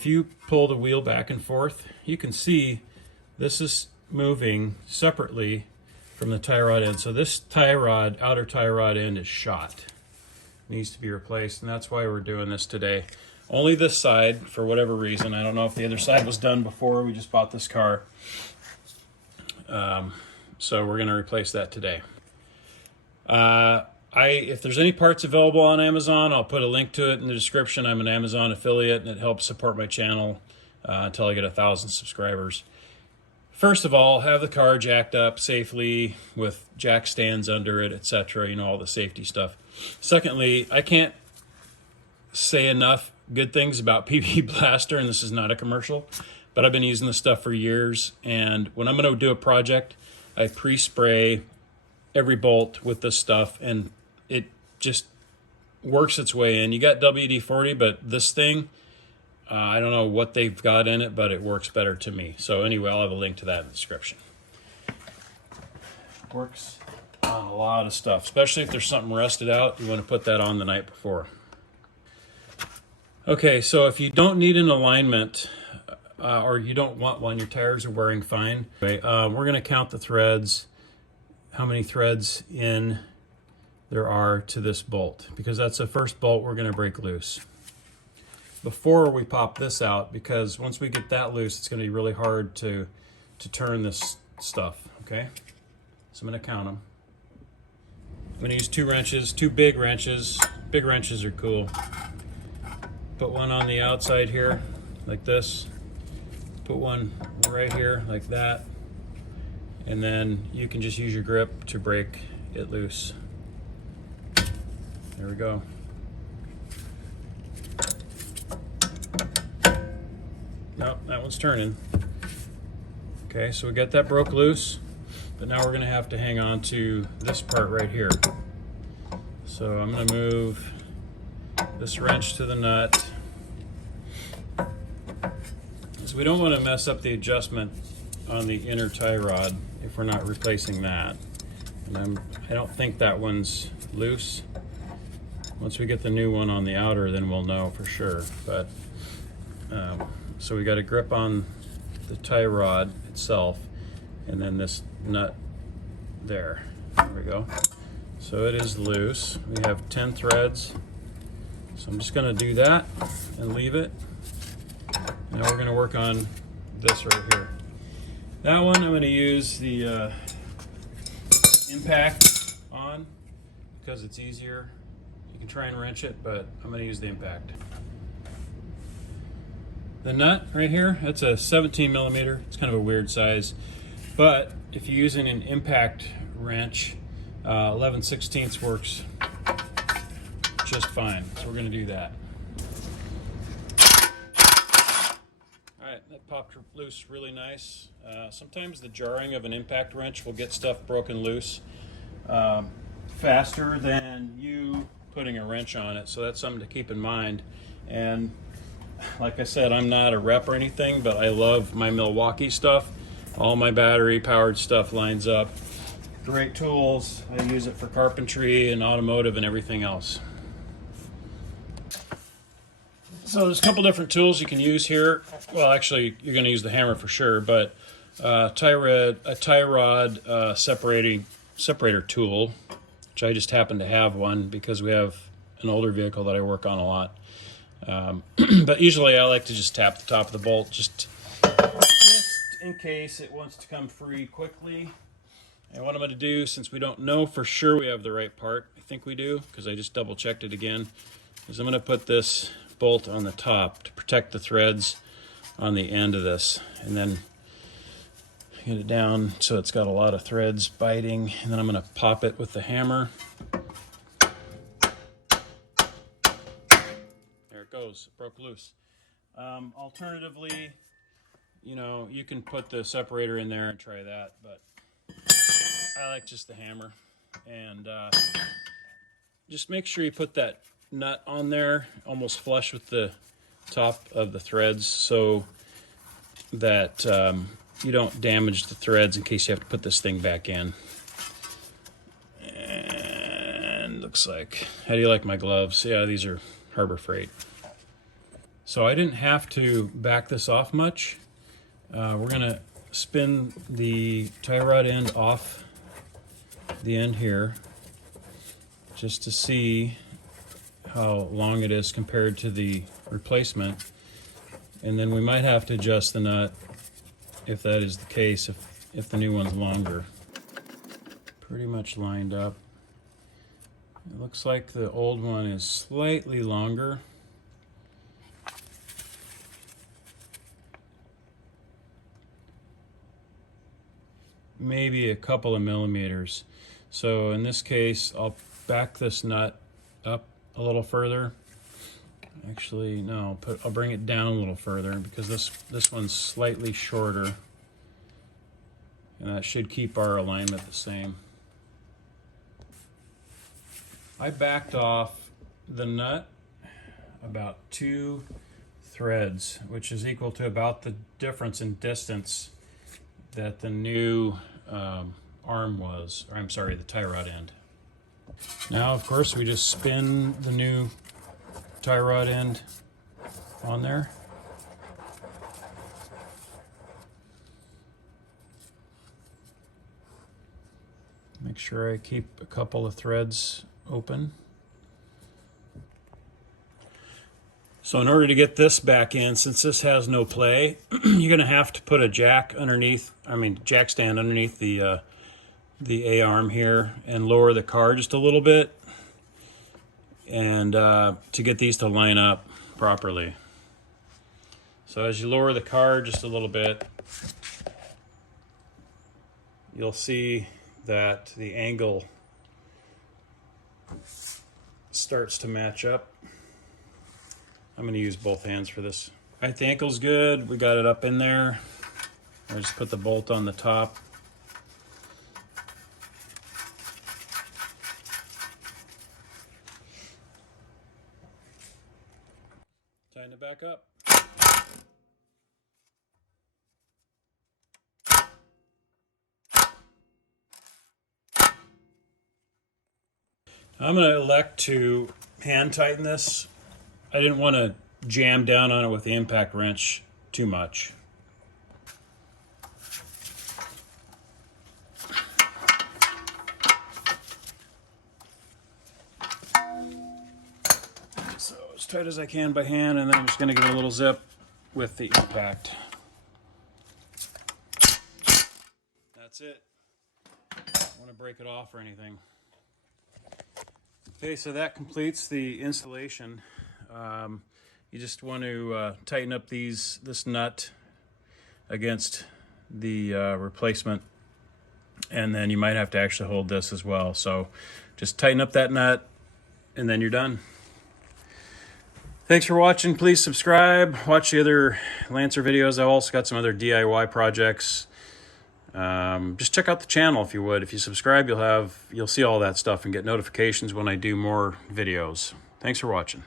if you pull the wheel back and forth, you can see this is moving separately from the tie rod end. So this tie rod, outer tie rod end is shot. Needs to be replaced, and that's why we're doing this today. Only this side, for whatever reason. I don't know if the other side was done before we just bought this car. So we're gonna replace that today. If there's any parts available on Amazon, I'll put a link to it in the description. I'm an Amazon affiliate, and it helps support my channel until I get 1,000 subscribers. First of all, have the car jacked up safely with jack stands under it, etc. You know, all the safety stuff. Secondly, I can't say enough good things about PB Blaster, and this is not a commercial, but I've been using this stuff for years, and when I'm going to do a project, I pre-spray every bolt with this stuff, and it just works its way in. You got WD-40, but this thing, I don't know what they've got in it, but it works better to me. So anyway, I'll have a link to that in the description. Works on a lot of stuff, especially if there's something rusted out. You want to put that on the night before. Okay, so if you don't need an alignment or you don't want one, your tires are wearing fine. Okay, we're going to count the threads, how many threads in there are to this bolt, because that's the first bolt we're going to break loose before we pop this out, because once we get that loose, it's going to be really hard to turn this stuff. Okay, so I'm going to count them. I'm going to use 2 wrenches, 2 big wrenches. Big wrenches are cool. Put one on the outside here like this, put one right here like that, and then you can just use your grip to break it loose. There we go. Nope, that one's turning. Okay, so we got that broke loose, but now we're gonna have to hang on to this part right here. So I'm gonna move this wrench to the nut. So we don't want to mess up the adjustment on the inner tie rod if we're not replacing that. And I don't think that one's loose. Once we get the new one on the outer, then we'll know for sure. But so we got a grip on the tie rod itself, and then this nut there. There we go. So it is loose. We have 10 threads. So I'm just going to do that and leave it. Now we're going to work on this right here. That one I'm going to use the impact on because it's easier. You can try and wrench it, but I'm going to use the impact. The nut right here, that's a 17 millimeter. It's kind of a weird size, but if you're using an impact wrench, 11/16 works just fine. So we're going to do that. All right, that popped loose really nice. Sometimes the jarring of an impact wrench will get stuff broken loose faster than you putting a wrench on it, so that's something to keep in mind. And like I said, I'm not a rep or anything, but I love my Milwaukee stuff. All my battery powered stuff lines up. Great tools. I use it for carpentry and automotive and everything else. So there's a couple different tools you can use here. Well, actually, you're going to use the hammer for sure, but a tie rod separator tool, which I just happen to have one because we have an older vehicle that I work on a lot. But usually I like to just tap the top of the bolt just in case it wants to come free quickly. And what I'm going to do, since we don't know for sure we have the right part, I think we do because I just double checked it again, is I'm going to put this bolt on the top to protect the threads on the end of this, and then get it down so it's got a lot of threads biting, and then I'm going to pop it with the hammer. There it goes, it broke loose. Alternatively, you know, you can put the separator in there and try that, but I like just the hammer. And just make sure you put that nut on there almost flush with the top of the threads so that you don't damage the threads in case you have to put this thing back in. And looks like, how do you like my gloves? Yeah, these are Harbor Freight. So I didn't have to back this off much. We're gonna spin the tie rod end off the end here just to see how long it is compared to the replacement. And then we might have to adjust the nut if that is the case, if the new one's longer. Pretty much lined up. It looks like the old one is slightly longer. Maybe a couple of millimeters. So in this case, I'll back this nut up a little further. Actually, no, I'll bring it down a little further because this one's slightly shorter. And that should keep our alignment the same. I backed off the nut about 2 threads, which is equal to about the difference in distance that the new arm was, or I'm sorry, the tie rod end. Now, of course, we just spin the new tie rod end on there. Make sure I keep a couple of threads open. So in order to get this back in, since this has no play, you're gonna have to put a jack underneath, jack stand underneath the A-arm here and lower the car just a little bit and to get these to line up properly. So as you lower the car just a little bit, you'll see that the angle starts to match up. I'm going to use both hands for this. All right, the ankle's good. We got it up in there. I just put the bolt on the top. Tighten it back up. I'm going to elect to hand tighten this. I didn't want to jam down on it with the impact wrench too much. So as tight as I can by hand, and then I'm just going to give it a little zip with the impact. That's it. I don't want to break it off or anything. Okay, so that completes the installation. You just want to tighten up this nut against the replacement, and then you might have to actually hold this as well. So just tighten up that nut and then you're done. Thanks for watching. Please subscribe, watch the other Lancer videos. I've also got some other DIY projects. Just check out the channel if you would. If you subscribe, you'll see all that stuff and get notifications when I do more videos. Thanks for watching.